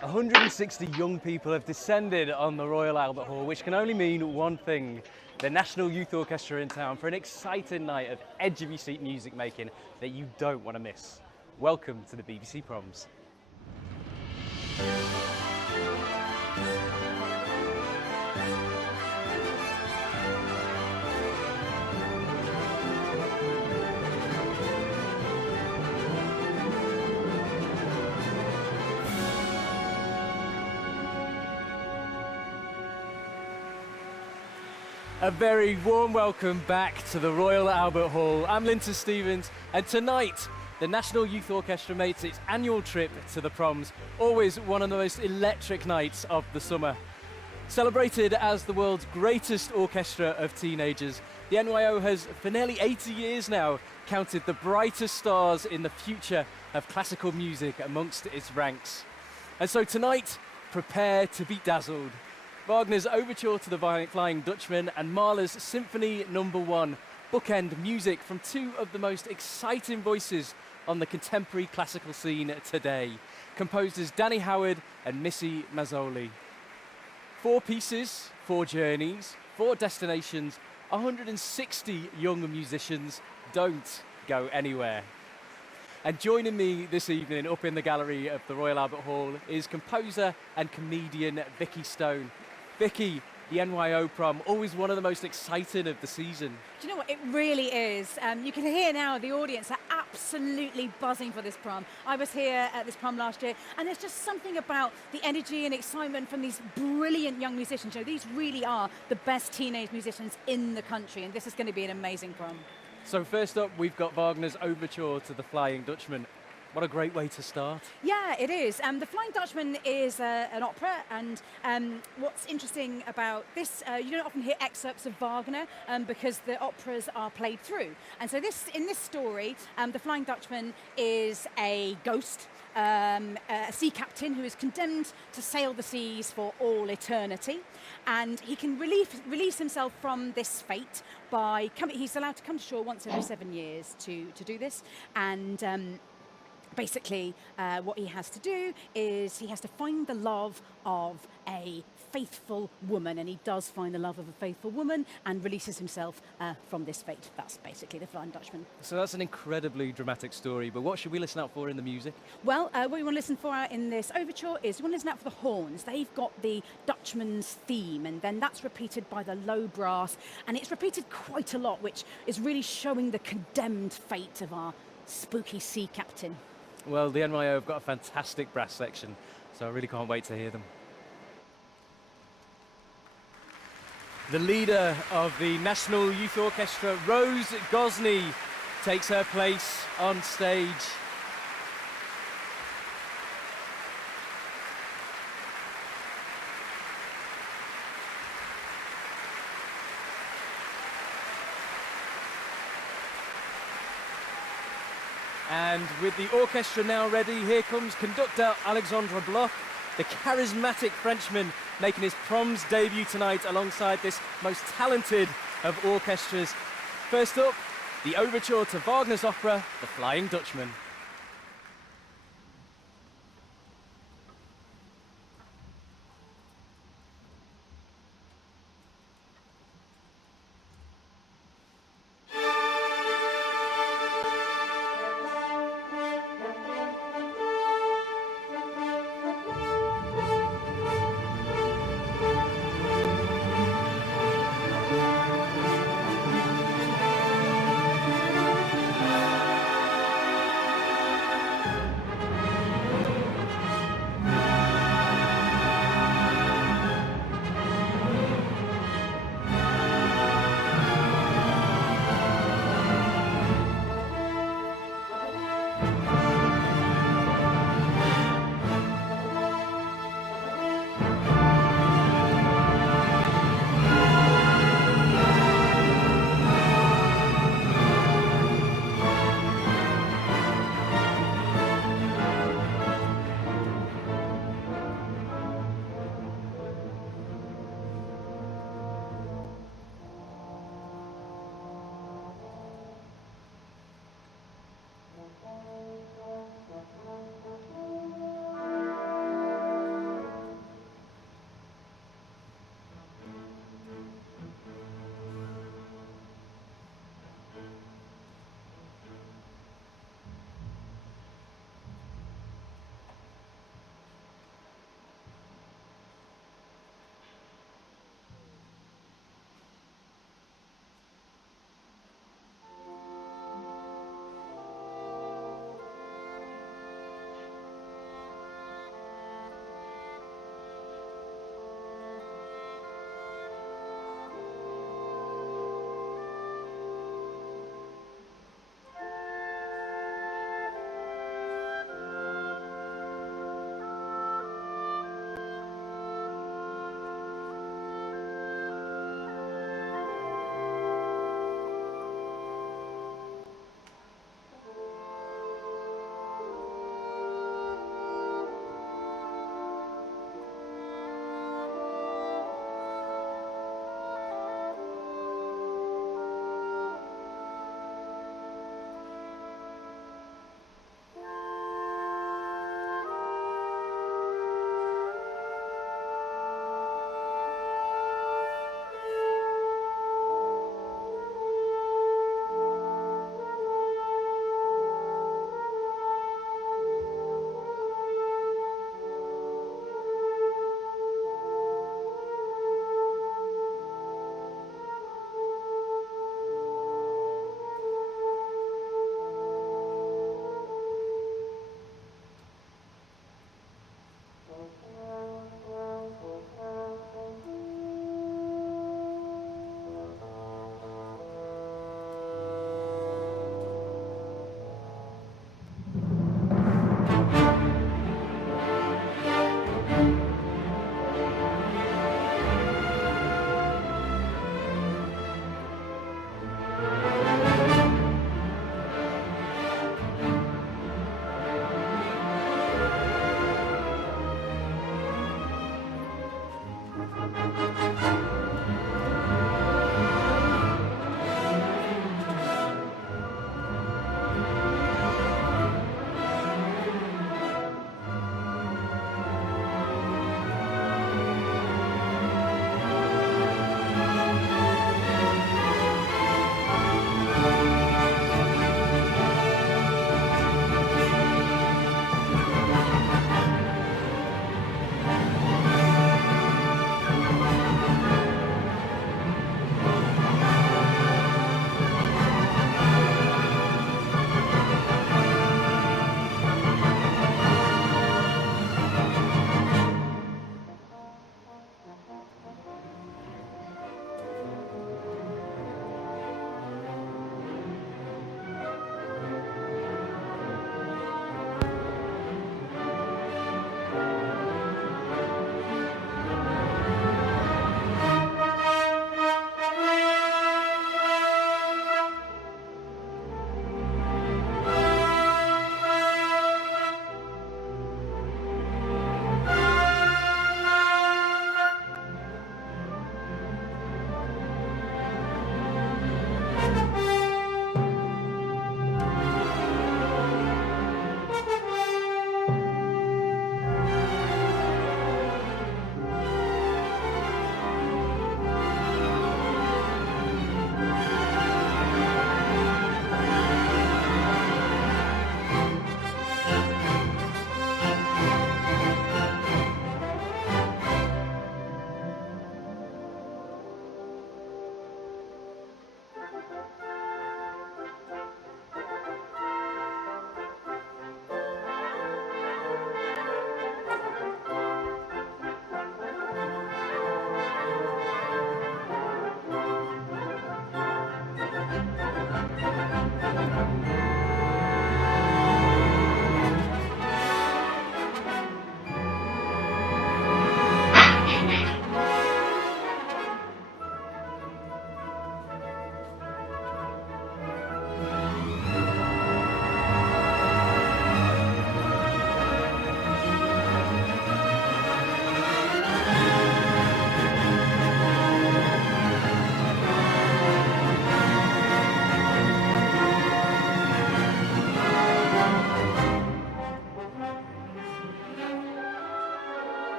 160 young people have descended on the Royal Albert Hall, which can only mean one thing: the National Youth Orchestra in town for an exciting night of edge-of-your-seat music making that you don't want to miss. Welcome to the BBC Proms. A very warm welcome back to the Royal Albert Hall. I'm Linton Stevens, and tonight the National Youth Orchestra makes its annual trip to the Proms, always one of the most electric nights of the summer. Celebrated as the world's greatest orchestra of teenagers, the NYO has, for nearly 80 years now, counted the brightest stars in the future of classical music amongst its ranks. And so tonight, prepare to be dazzled. Wagner's Overture to the Flying Dutchman and Mahler's Symphony No. 1 bookend music from two of the most exciting voices on the contemporary classical scene today, composers Danny Howard and Missy Mazzoli. 4 pieces, 4 journeys, 4 destinations, 160 young musicians. Don't go anywhere. And joining me this evening up in the gallery of the Royal Albert Hall is composer and comedian Vicky Stone. Vicky, the NYO prom, always one of the most exciting of the season. Do you know what? It really is. You can hear now the audience are absolutely buzzing for this prom. I was here at this prom last year, and there's just something about the energy and excitement from these brilliant young musicians. You know, these really are the best teenage musicians in the country, and this is going to be an amazing prom. So first up, we've got Wagner's Overture to the Flying Dutchman. What a great way to start. Yeah, it is. The Flying Dutchman is an opera, and what's interesting about this, you don't often hear excerpts of Wagner because the operas are played through. And so in this story, the Flying Dutchman is a ghost, a sea captain who is condemned to sail the seas for all eternity. And he can release himself from this fate by he's allowed to come to shore once every 7 years to do this. And basically, what he has to do is he has to find the love of a faithful woman, and he does find the love of a faithful woman and releases himself from this fate. That's basically the Flying Dutchman. So that's an incredibly dramatic story, but what should we listen out for in the music? Well, what we want to listen for in this overture is we want to listen out for the horns. They've got the Dutchman's theme, and then that's repeated by the low brass, and it's repeated quite a lot, which is really showing the condemned fate of our spooky sea captain. Well, the NYO have got a fantastic brass section, so I really can't wait to hear them. The leader of the National Youth Orchestra, Rose Gosney, takes her place on stage. And with the orchestra now ready, here comes conductor Alexandre Bloch, the charismatic Frenchman making his Proms debut tonight alongside this most talented of orchestras. First up, the overture to Wagner's opera, The Flying Dutchman.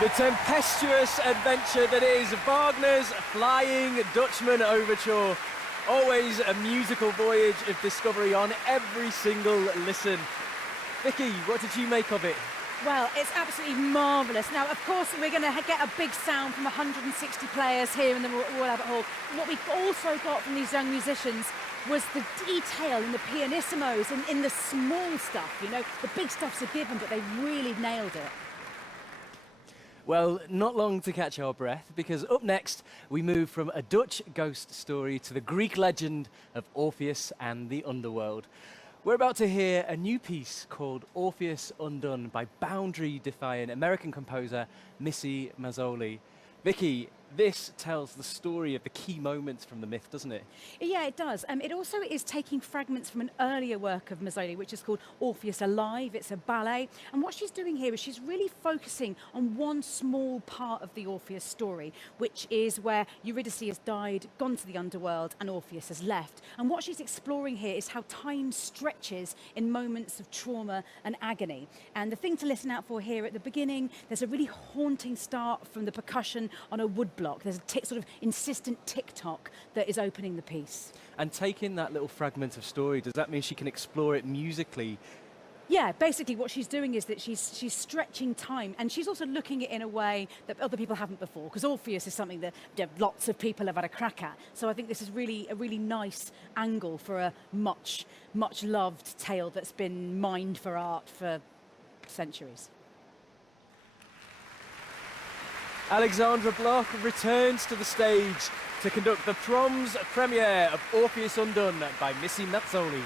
The tempestuous adventure that is Wagner's Flying Dutchman Overture. Always a musical voyage of discovery on every single listen. Vicky, what did you make of it? Well, it's absolutely marvellous. Now, of course, we're going to get a big sound from 160 players here in the Royal Albert Hall. What we've also got from these young musicians was the detail in the pianissimos and in the small stuff. You know, the big stuff's a given, but they really nailed it. Well, not long to catch our breath, because up next we move from a Dutch ghost story to the Greek legend of Orpheus and the underworld. We're about to hear a new piece called Orpheus Undone by boundary-defying American composer Missy Mazzoli. Vicky, this tells the story of the key moments from the myth, doesn't it? Yeah, it does. It also is taking fragments from an earlier work of Mazzoli, which is called Orpheus Alive. It's a ballet. And what she's doing here is she's really focusing on one small part of the Orpheus story, which is where Eurydice has died, gone to the underworld, and Orpheus has left. And what she's exploring here is how time stretches in moments of trauma and agony. And the thing to listen out for here at the beginning, there's a really haunting start from the percussion on a wood block. There's a sort of insistent tick-tock that is opening the piece. And taking that little fragment of story, does that mean she can explore it musically? Yeah, basically what she's doing is that she's stretching time, and she's also looking at it in a way that other people haven't before, because Orpheus is something that lots of people have had a crack at. So I think this is really a really nice angle for a much loved tale that's been mined for art for centuries. Alexandra Bloch returns to the stage to conduct the Proms premiere of Orpheus Undone by Missy Mazzoli.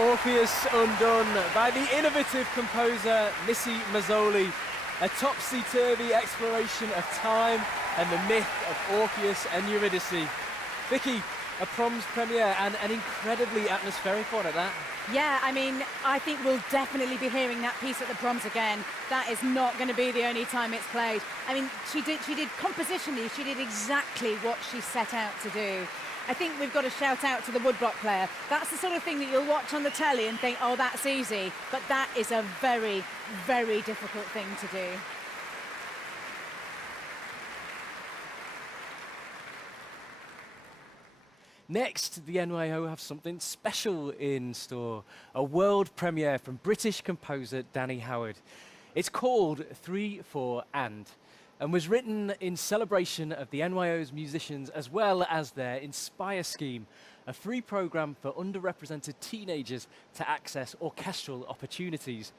Orpheus Undone by the innovative composer Missy Mazzoli. A topsy-turvy exploration of time and the myth of Orpheus and Eurydice. Vicky, a Proms premiere and an incredibly atmospheric one at that. Yeah, I mean, I think we'll definitely be hearing that piece at the Proms again. That is not going to be the only time it's played. I mean, she did compositionally, she did exactly what she set out to do. I think we've got to shout out to the woodblock player. That's the sort of thing that you'll watch on the telly and think, oh, that's easy. But that is a very, very difficult thing to do. Next, the NYO have something special in store. A world premiere from British composer Danny Howard. It's called 3/4 and was written in celebration of the NYO's musicians as well as their Inspire scheme, a free program for underrepresented teenagers to access orchestral opportunities.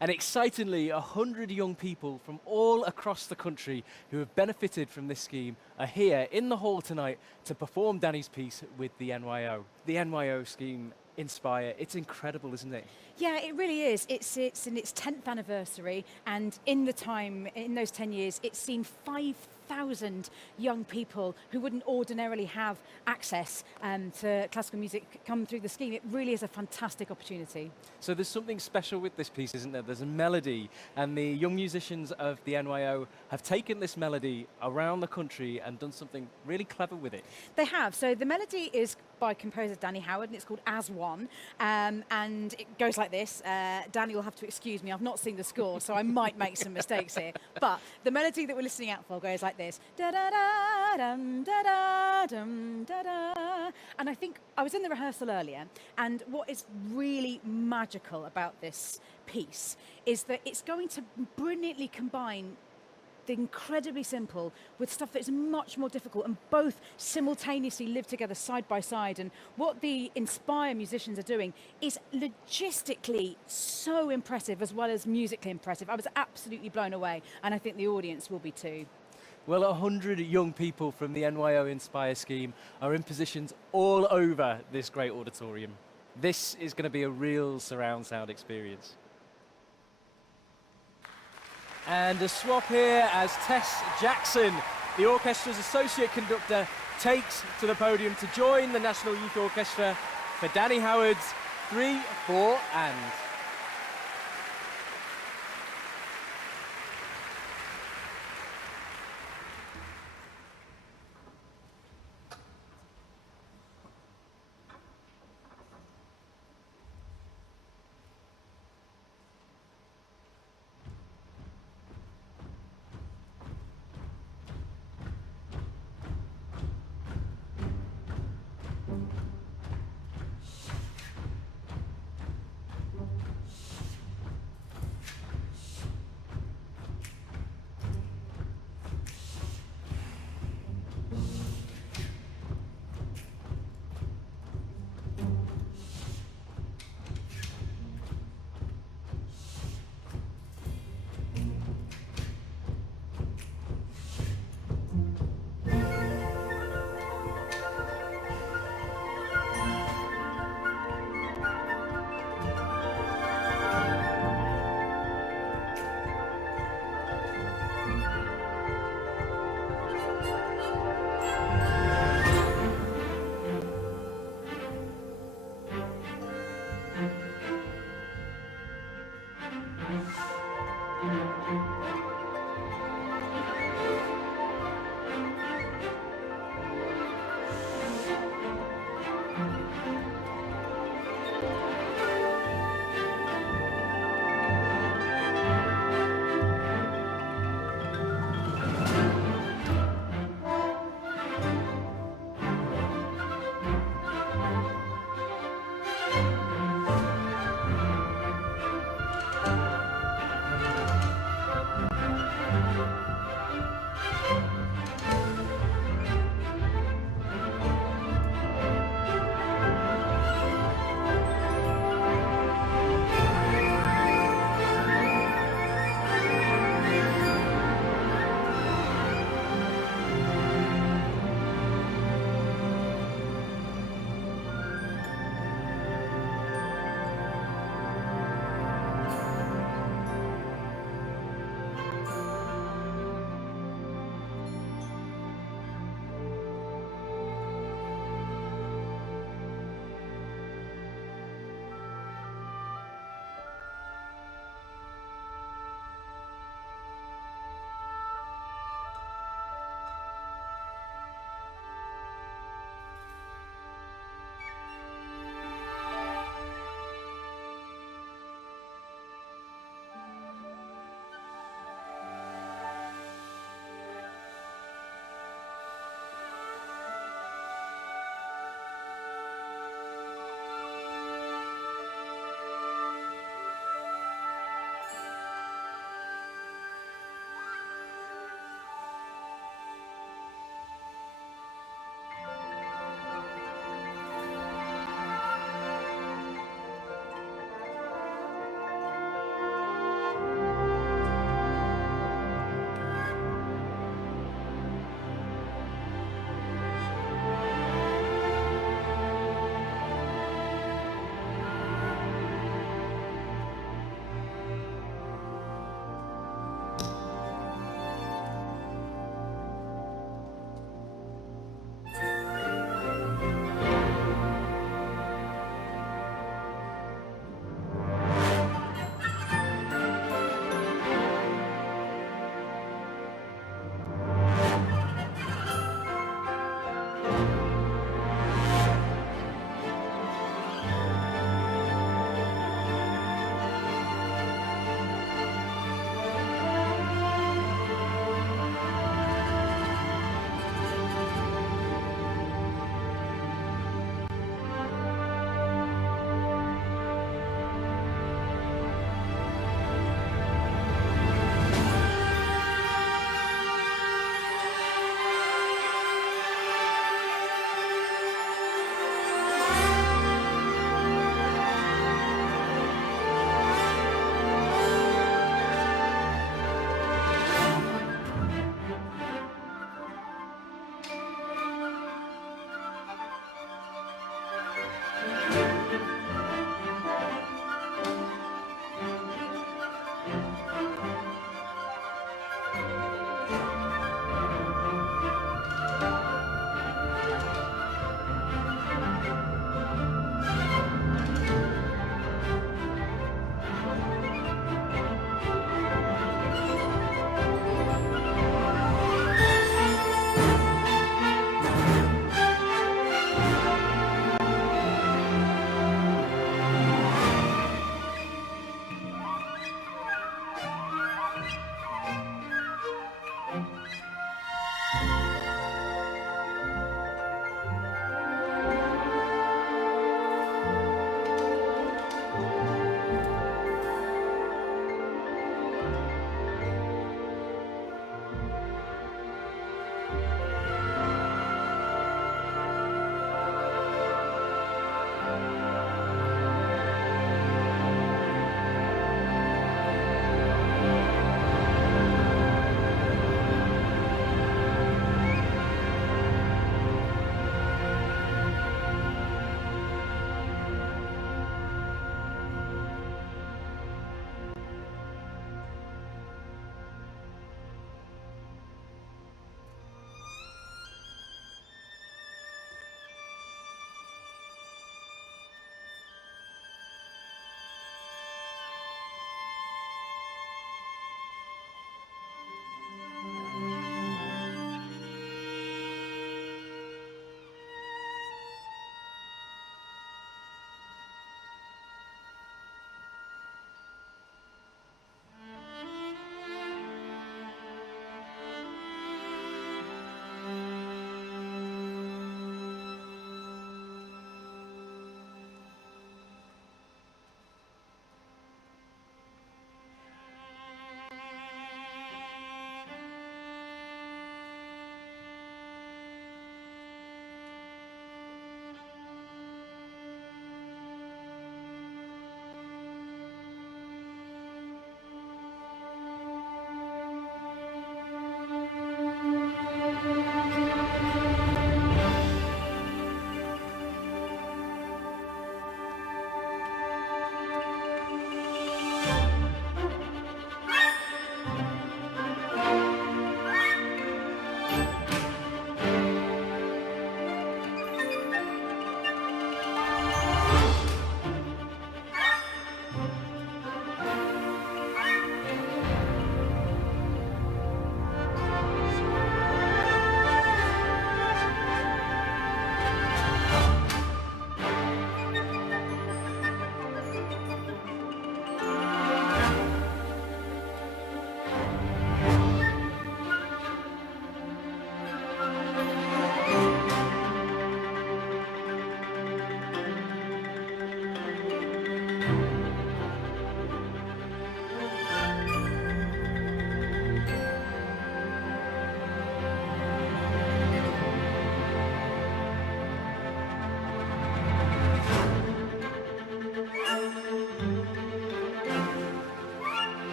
And excitingly, 100 young people from all across the country who have benefited from this scheme are here in the hall tonight to perform Danny's piece with the NYO. The NYO scheme, Inspire, it's incredible, isn't it? Yeah, it really is. It's in its 10th anniversary, and in those 10 years, it's seen 5,000 young people who wouldn't ordinarily have access to classical music come through the scheme. It really is a fantastic opportunity. So there's something special with this piece, isn't there? There's a melody, and the young musicians of the NYO have taken this melody around the country and done something really clever with it. They have. So the melody is by composer Danny Howard, and it's called As One, and it goes like this. Danny will have to excuse me, I've not seen the score, so I might make some mistakes here. But the melody that we're listening out for goes like this. Da da da dum da da dum da da. And I think I was in the rehearsal earlier, and what is really magical about this piece is that it's going to brilliantly combine the incredibly simple with stuff that's much more difficult, and both simultaneously live together side by side. And what the Inspire musicians are doing is logistically so impressive as well as musically impressive. I was absolutely blown away, and I think the audience will be too. Well, 100 young people from the NYO Inspire scheme are in positions all over this great auditorium. This is going to be a real surround sound experience. And a swap here as Tess Jackson, the orchestra's associate conductor, takes to the podium to join the National Youth Orchestra for Danny Howard's 3/4 and.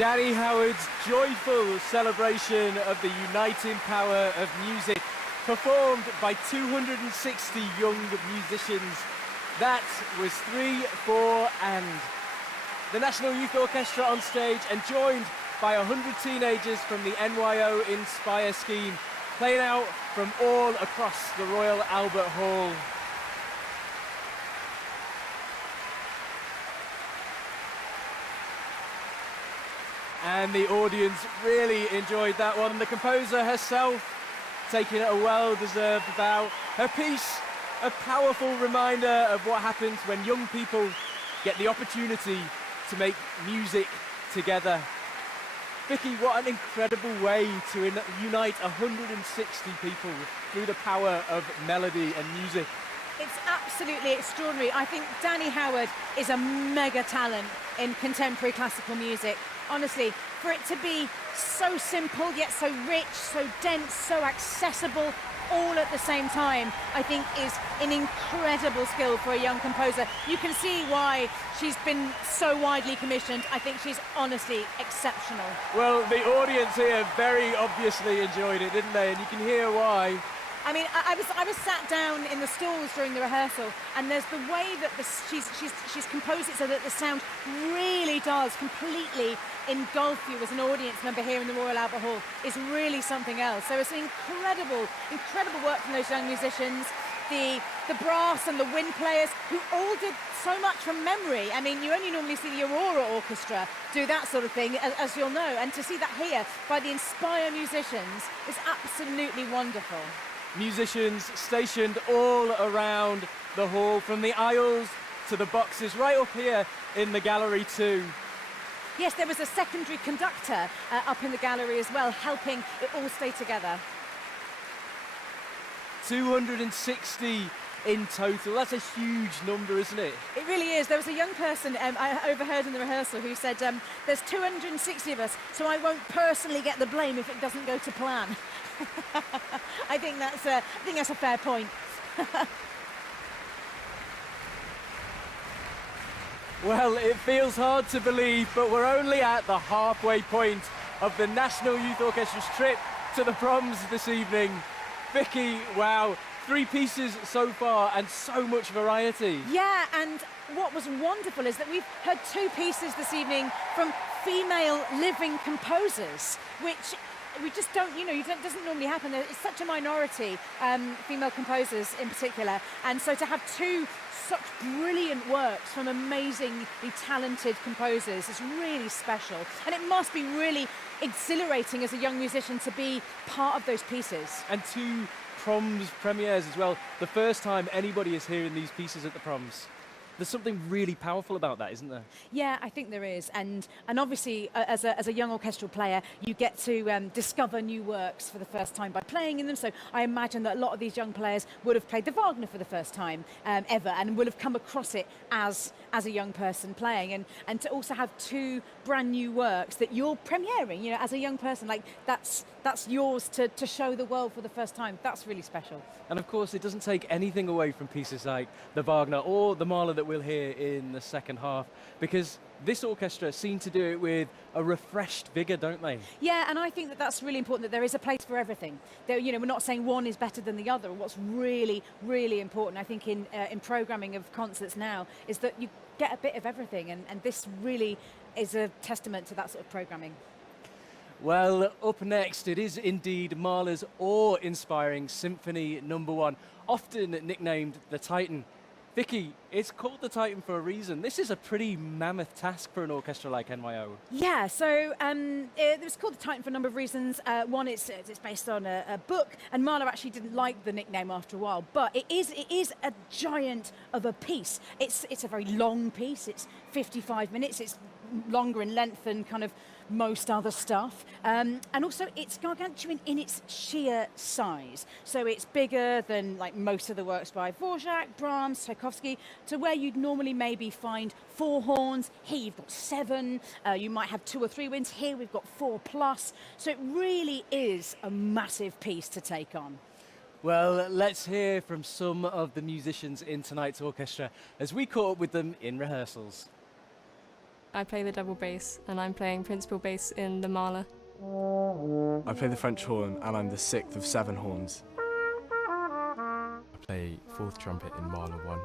Danny Howard's joyful celebration of the uniting power of music, performed by 260 young musicians. That was 3, 4, and the National Youth Orchestra on stage, and joined by 100 teenagers from the NYO Inspire scheme, playing out from all across the Royal Albert Hall. And the audience really enjoyed that one. The composer herself taking a well-deserved bow. Her piece, a powerful reminder of what happens when young people get the opportunity to make music together. Vicky, what an incredible way to unite 160 people through the power of melody and music. It's absolutely extraordinary. I think Danny Howard is a mega talent in contemporary classical music. Honestly, for it to be so simple, yet so rich, so dense, so accessible, all at the same time, I think is an incredible skill for a young composer. You can see why she's been so widely commissioned. I think she's honestly exceptional. Well, the audience here very obviously enjoyed it, didn't they? And you can hear why. I mean, I was sat down in the stalls during the rehearsal, and there's the way that she's composed it so that the sound really does completely engulf you as an audience member here in the Royal Albert Hall is really something else. So it's an incredible work from those young musicians. The brass and the wind players, who all did so much from memory. I mean, you only normally see the Aurora Orchestra do that sort of thing, as you'll know, and to see that here by the Inspire musicians is absolutely wonderful. Musicians stationed all around the hall, from the aisles to the boxes, right up here in the gallery too. Yes, there was a secondary conductor up in the gallery as well, helping it all stay together. 260 in total. That's a huge number, isn't it? It really is. There was a young person I overheard in the rehearsal who said, there's 260 of us, so I won't personally get the blame if it doesn't go to plan. I think that's a fair point. Well, it feels hard to believe, but we're only at the halfway point of the National Youth Orchestra's trip to the Proms this evening. Vicky, wow, 3 pieces so far and so much variety. Yeah, and what was wonderful is that we've heard 2 pieces this evening from female living composers, which we just don't, doesn't normally happen. It's such a minority, female composers in particular, and so to have 2 such brilliant works from amazingly talented composers is really special, and it must be really exhilarating as a young musician to be part of those pieces. And 2 Proms premieres as well. The first time anybody is hearing these pieces at the Proms. There's something really powerful about that, isn't there? Yeah, I think there is, and obviously as a young orchestral player, you get to discover new works for the first time by playing in them. So I imagine that a lot of these young players would have played the Wagner for the first time ever, and will have come across it as a young person playing, and to also have 2 brand new works that you're premiering, as a young person, like that's yours to show the world for the first time. That's really special. And of course, it doesn't take anything away from pieces like the Wagner or the Mahler that we'll hear in the second half, because this orchestra seem to do it with a refreshed vigour, don't they? Yeah, and I think that that's really important, that there is a place for everything. We're not saying one is better than the other. What's really, really important, I think, in programming of concerts now, is that you get a bit of everything, and this really is a testament to that sort of programming. Well, up next, it is indeed Mahler's awe-inspiring Symphony No. 1, often nicknamed the Titan. Vicky, it's called the Titan for a reason. This is a pretty mammoth task for an orchestra like NYO. Yeah, so it was called the Titan for a number of reasons. One, it's based on a book, and Mahler actually didn't like the nickname after a while, but it is a giant of a piece. It's a very long piece. It's 55 minutes. It's longer in length than kind of most other stuff, and also it's gargantuan in its sheer size. So it's bigger than like most of the works by Dvorak, Brahms, Tchaikovsky, to where you'd normally maybe find 4 horns. Here you've got 7. You might have 2 or 3 winds. Here we've got 4+. So it really is a massive piece to take on. Well, let's hear from some of the musicians in tonight's orchestra as we caught up with them in rehearsals. I play the double bass, and I'm playing principal bass in the Mahler. I play the French horn, and I'm the 6th of 7 horns. I play 4th trumpet in Mahler 1.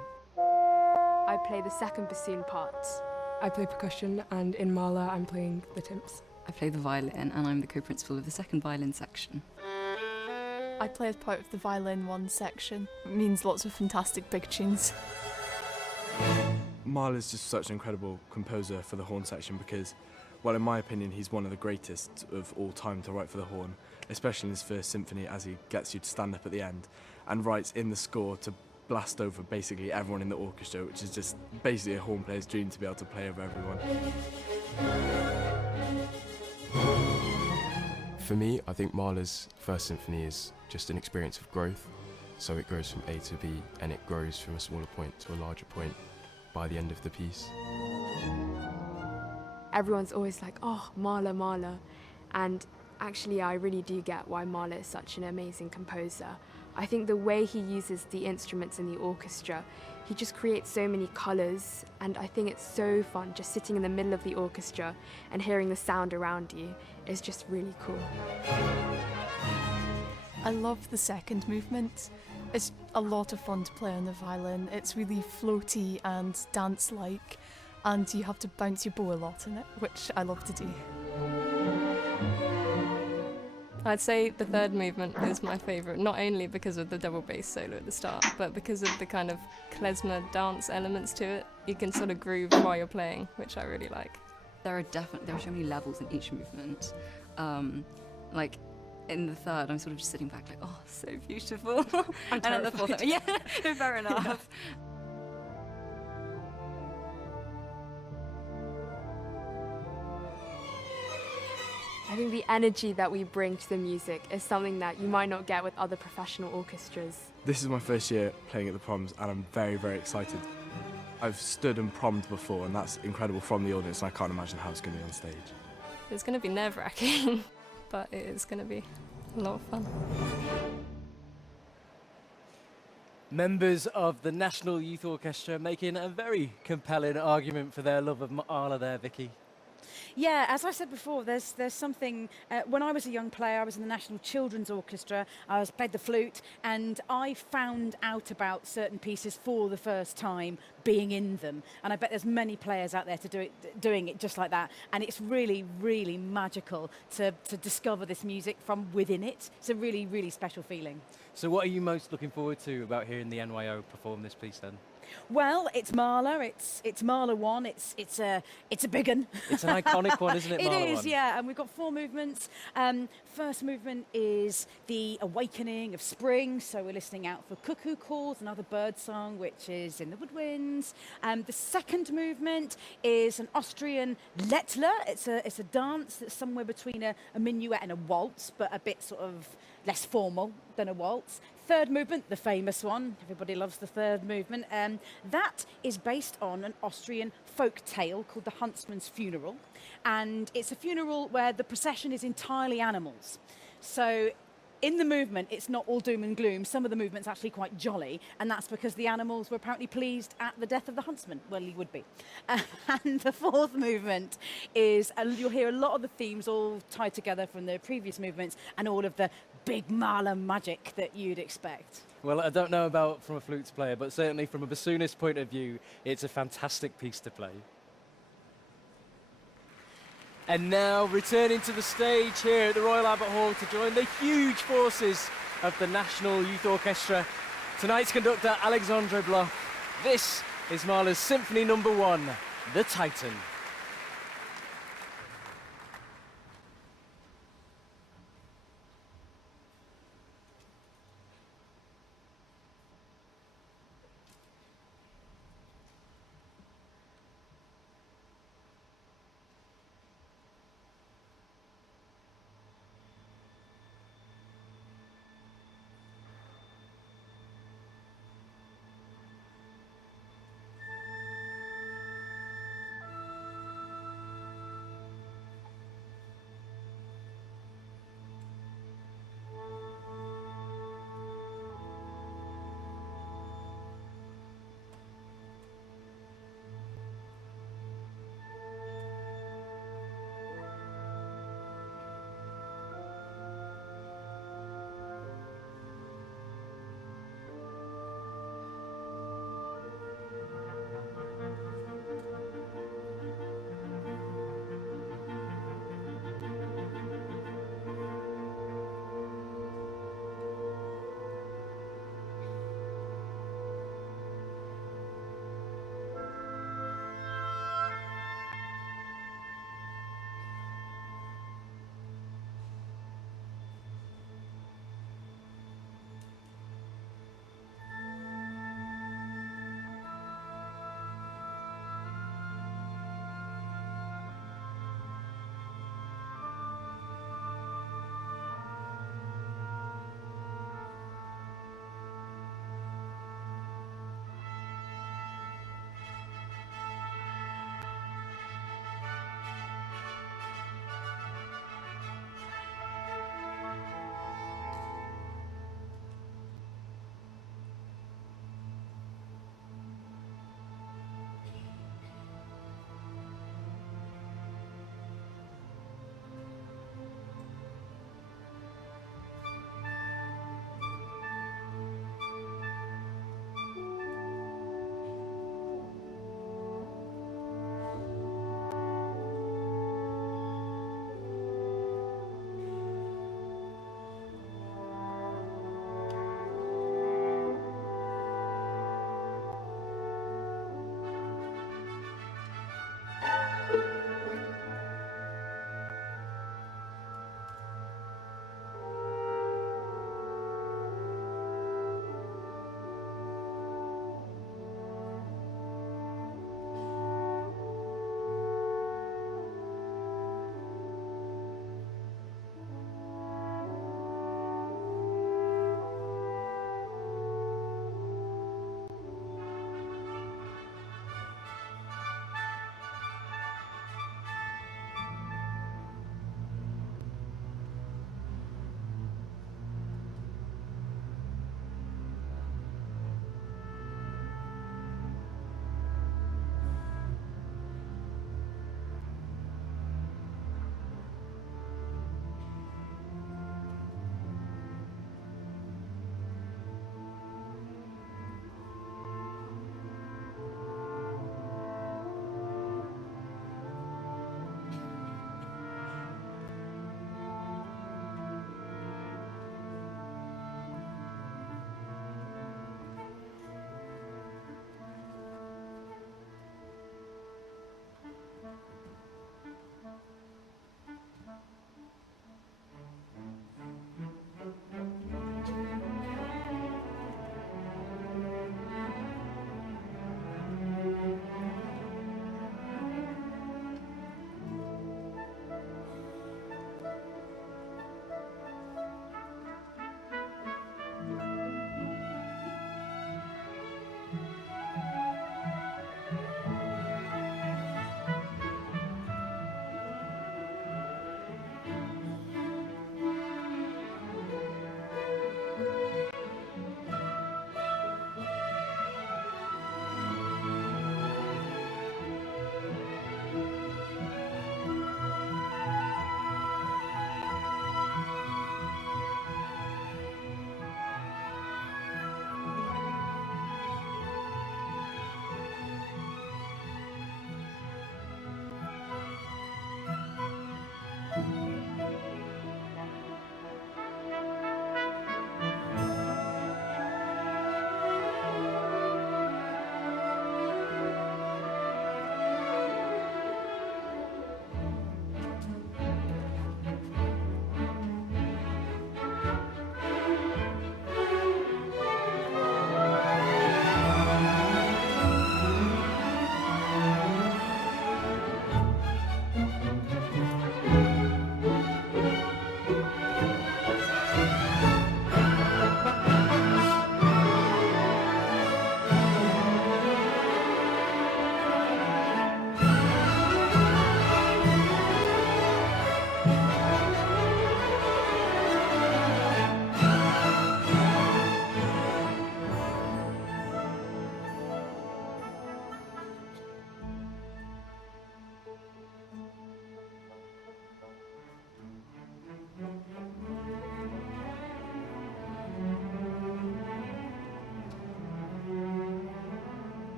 I play the second bassoon part. I play percussion, and in Mahler I'm playing the timps. I play the violin, and I'm the co-principal of the second violin section. I play as part of the violin 1 section. It means lots of fantastic big tunes. Mahler's just such an incredible composer for the horn section because, well, in my opinion, he's one of the greatest of all time to write for the horn, especially in his first symphony as he gets you to stand up at the end and writes in the score to blast over basically everyone in the orchestra, which is just basically a horn player's dream to be able to play over everyone. For me, I think Mahler's first symphony is just an experience of growth. So it goes from A to B, and it grows from a smaller point to a larger point by the end of the piece. Everyone's always like, oh, Mahler, Mahler. And actually, I really do get why Mahler is such an amazing composer. I think the way he uses the instruments in the orchestra, he just creates so many colours, and I think it's so fun just sitting in the middle of the orchestra and hearing the sound around you is just really cool. I love the second movement. It's a lot of fun to play on the violin. It's really floaty and dance-like, and you have to bounce your bow a lot in it, which I love to do. I'd say the third movement is my favourite, not only because of the double bass solo at the start, but because of the kind of klezmer dance elements to it. You can sort of groove while you're playing, which I really like. There are so many levels in each movement. Like in the third, I'm sort of just sitting back like, oh, so beautiful. I'm and at the fourth, yeah, fair enough. Yeah. I think the energy that we bring to the music is something that you might not get with other professional orchestras. This is my first year playing at the Proms, and I'm very, very excited. I've stood and prommed before, and that's incredible from the audience, and I can't imagine how it's going to be on stage. It's going to be nerve-wracking, but it is going to be a lot of fun. Members of the National Youth Orchestra making a very compelling argument for their love of Mahler there, Vicky. Yeah, as I said before, there's something. When I was a young player, I was in the National Children's Orchestra. Played the flute, and I found out about certain pieces for the first time being in them. And I bet there's many players out there doing it just like that. And it's really, really magical to discover this music from within it. It's a really, really special feeling. So what are you most looking forward to about hearing the NYO perform this piece then? Well, it's Mahler. It's Mahler 1. It's a big one. It's an iconic one, isn't it, Mahler 1? It is, yeah. And we've got 4 movements. First movement is the awakening of spring. So we're listening out for cuckoo calls, another bird song, which is in the woodwinds. The second movement is an Austrian Lättler. It's a dance that's somewhere between a minuet and a waltz, but a bit sort of less formal than a waltz. Third movement, the famous one, everybody loves the third movement, that is based on an Austrian folk tale called The Huntsman's Funeral, and it's a funeral where the procession is entirely animals. So in the movement, it's not all doom and gloom. Some of the movement's actually quite jolly, and that's because the animals were apparently pleased at the death of the huntsman. Well, he would be. And the fourth movement is, you'll hear a lot of the themes all tied together from the previous movements and all of the big Mahler magic that you'd expect. Well, I don't know about from a flute player, but certainly from a bassoonist point of view, it's a fantastic piece to play. And now returning to the stage here at the Royal Albert Hall to join the huge forces of the National Youth Orchestra, tonight's conductor Alexandre Bloch. This is Mahler's Symphony No. 1, The Titan.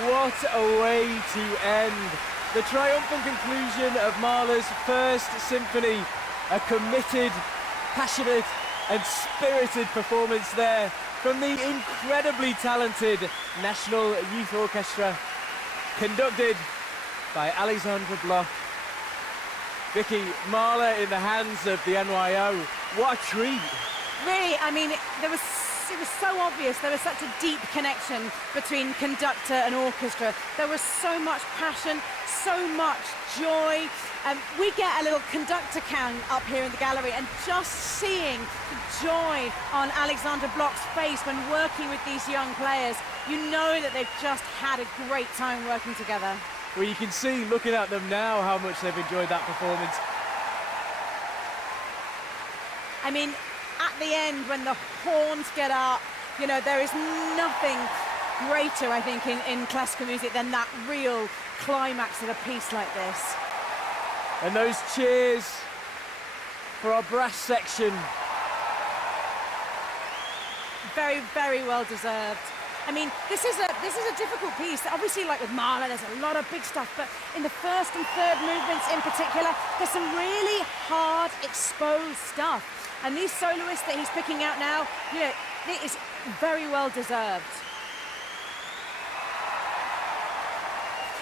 What a way to end the triumphant conclusion of Mahler's First Symphony. A committed, passionate and spirited performance there from the incredibly talented National Youth Orchestra, conducted by Alexandra Bloch. Vicky, Mahler in the hands of the NYO. What a treat. Really, I mean, it was so obvious. There was such a deep connection between conductor and orchestra. There was so much passion, so much joy. We get a little conductor count up here in the gallery, and just seeing the joy on Alexandra Bloch's face when working with these young players, you know that they've just had a great time working together. Well, you can see, looking at them now, how much they've enjoyed that performance. I mean, at the end, when the horns get up, you know, there is nothing greater, I think, in classical music than that real climax of a piece like this. And those cheers for our brass section. Very, very well deserved. I mean, this is a difficult piece. Obviously, like with Mahler, there's a lot of big stuff, but in the first and third movements in particular, there's some really hard, exposed stuff. And these soloists that he's picking out now, you know, it is very well deserved.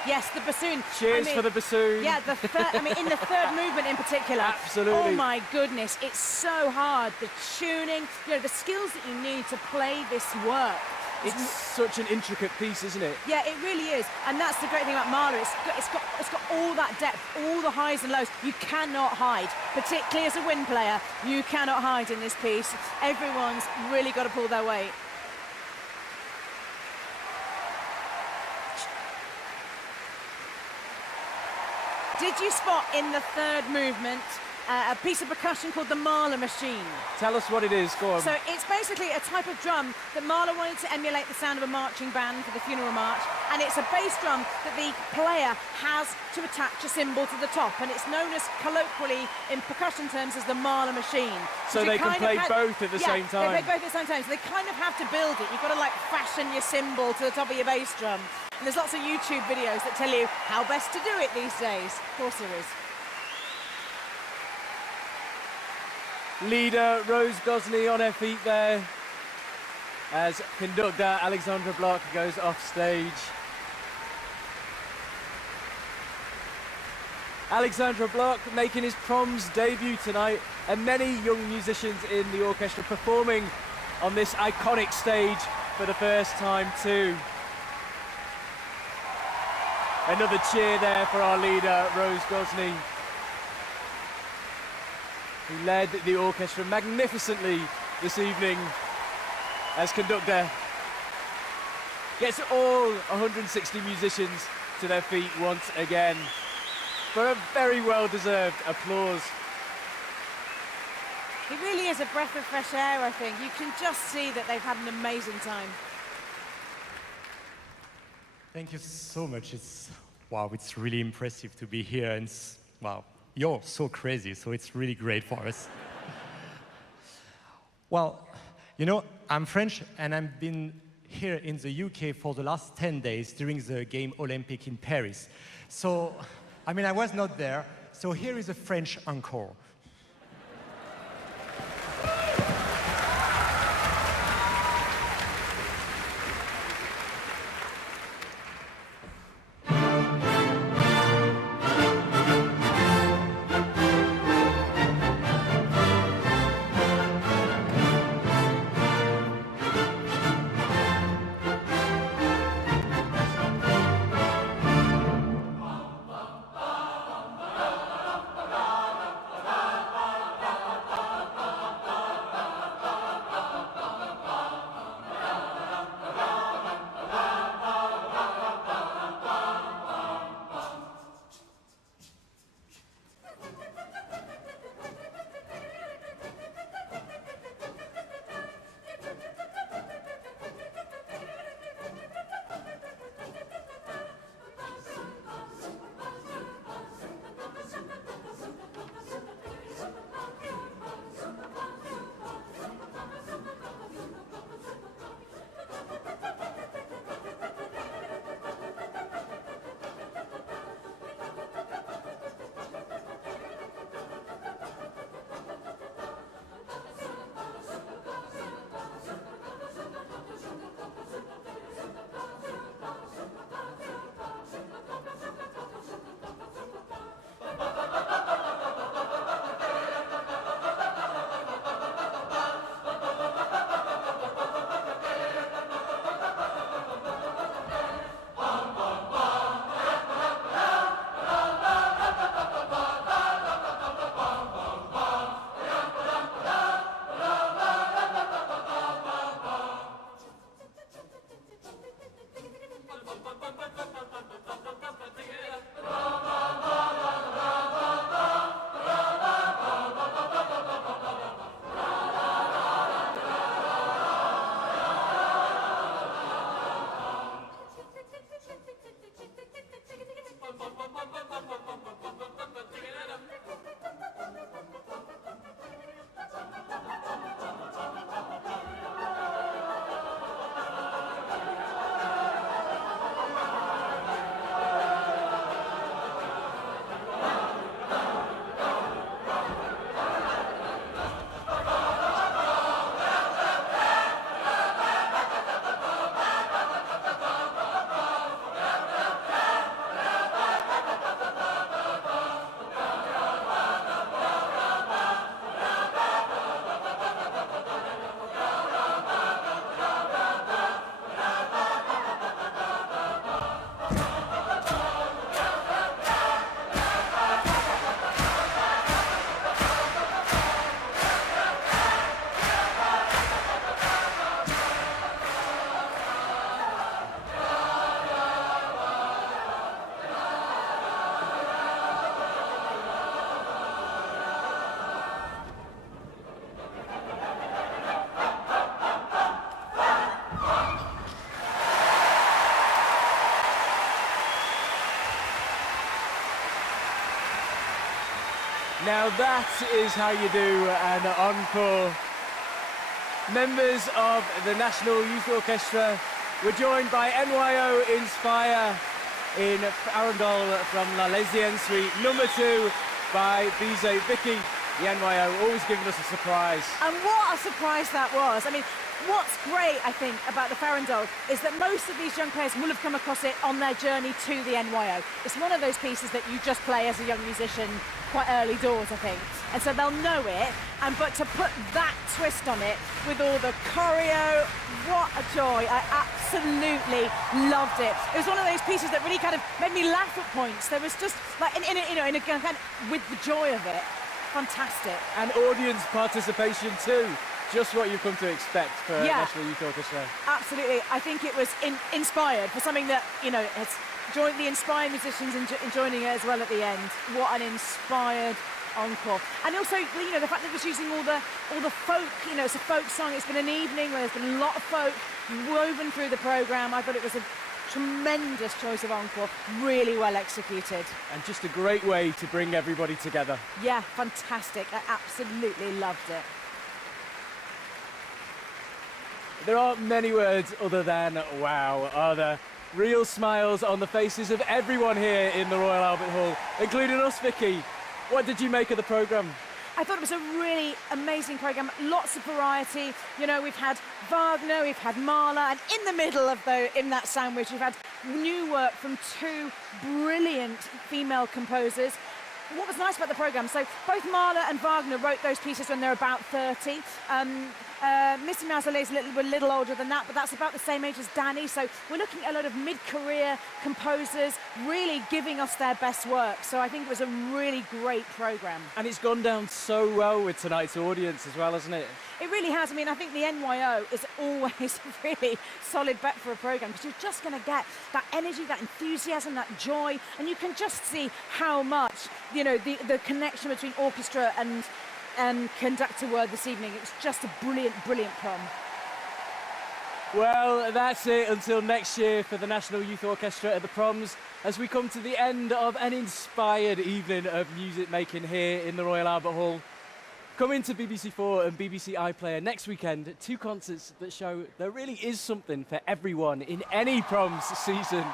Yes, the bassoon. Cheers for the bassoon. Yeah, in the third movement in particular. Absolutely. Oh my goodness, it's so hard. The tuning, the skills that you need to play this work. It's such an intricate piece, isn't it? Yeah, it really is, and that's the great thing about Mahler. It's got all that depth, all the highs and lows. You cannot hide, particularly as a wind player. You cannot hide in this piece. Everyone's really got to pull their weight. Did you spot in the third movement a piece of percussion called the Mahler machine? Tell us what it is, go on. So it's basically a type of drum that Mahler wanted to emulate the sound of a marching band for the funeral march, and it's a bass drum that the player has to attach a cymbal to the top, and it's known as colloquially in percussion terms as the Mahler machine. So they can play both at the same time? They play both at the same time, so they kind of have to build it. You've got to like fashion your cymbal to the top of your bass drum. And there's lots of YouTube videos that tell you how best to do it these days. Of course there is. Leader Rose Gosney on her feet there as conductor Alexandra Bloch goes off stage. Alexandra Bloch making his Proms debut tonight, and many young musicians in the orchestra performing on this iconic stage for the first time too. Another cheer there for our leader Rose Gosney, who led the orchestra magnificently this evening as conductor. Gets all 160 musicians to their feet once again for a very well-deserved applause. It really is a breath of fresh air, I think. You can just see that they've had an amazing time. Thank you so much. Wow, it's really impressive to be here, and wow, you're so crazy, so it's really great for us. Well, I'm French, and I've been here in the UK for the last 10 days during the Game Olympic in Paris. So, I was not there, so here is a French encore. Now that is how you do an encore. Members of the National Youth Orchestra were joined by NYO Inspire in Farandole from La Lesienne Suite, number 2 by Bizet. Vicky, the NYO always giving us a surprise. And what a surprise that was. I mean, what's great, I think, about the Farandole is that most of these young players will have come across it on their journey to the NYO. It's one of those pieces that you just play as a young musician quite early doors, I think. And so they'll know it, but to put that twist on it with all the choreo, what a joy. I absolutely loved it. It was one of those pieces that really kind of made me laugh at points. There was just, like, in a kind of, with the joy of it, fantastic. And audience participation too. Just what you've come to expect for National Youth Orchestra. Absolutely. I think it was inspired for something that, has joined the inspired musicians in joining it as well at the end. What an inspired encore. And also, the fact that it was using all the folk, it's a folk song. It's been an evening where there's been a lot of folk woven through the programme. I thought it was a tremendous choice of encore, really well executed. And just a great way to bring everybody together. Yeah, fantastic. I absolutely loved it. There aren't many words other than wow, are there? Real smiles on the faces of everyone here in the Royal Albert Hall, including us, Vicky. What did you make of the programme? I thought it was a really amazing programme, lots of variety. We've had Wagner, we've had Mahler, and in the middle of in that sandwich, we've had new work from 2 brilliant female composers. What was nice about the programme, so both Mahler and Wagner wrote those pieces when they're about 30. Missy Mausoleil is a little older than that, but that's about the same age as Danny. So we're looking at a lot of mid-career composers really giving us their best work. So I think it was a really great programme. And it's gone down so well with tonight's audience as well, hasn't it? It really has. I mean, I think the NYO is always a really solid bet for a programme because you're just going to get that energy, that enthusiasm, that joy, and you can just see how much, the connection between orchestra and conductor were this evening. It was just a brilliant, brilliant prom. Well, that's it until next year for the National Youth Orchestra at the Proms as we come to the end of an inspired evening of music making here in the Royal Albert Hall. Coming to BBC4 and BBC iPlayer next weekend, 2 concerts that show there really is something for everyone in any Proms season.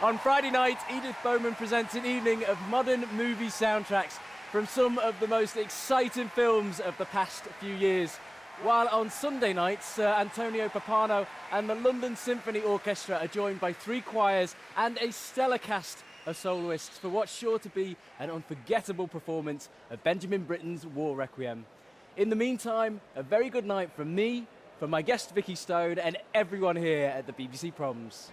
On Friday night, Edith Bowman presents an evening of modern movie soundtracks from some of the most exciting films of the past few years. While on Sunday night, Sir Antonio Pappano and the London Symphony Orchestra are joined by 3 choirs and a stellar cast of soloists for what's sure to be an unforgettable performance of Benjamin Britten's War Requiem. In the meantime, a very good night from me, from my guest Vicky Stone and everyone here at the BBC Proms.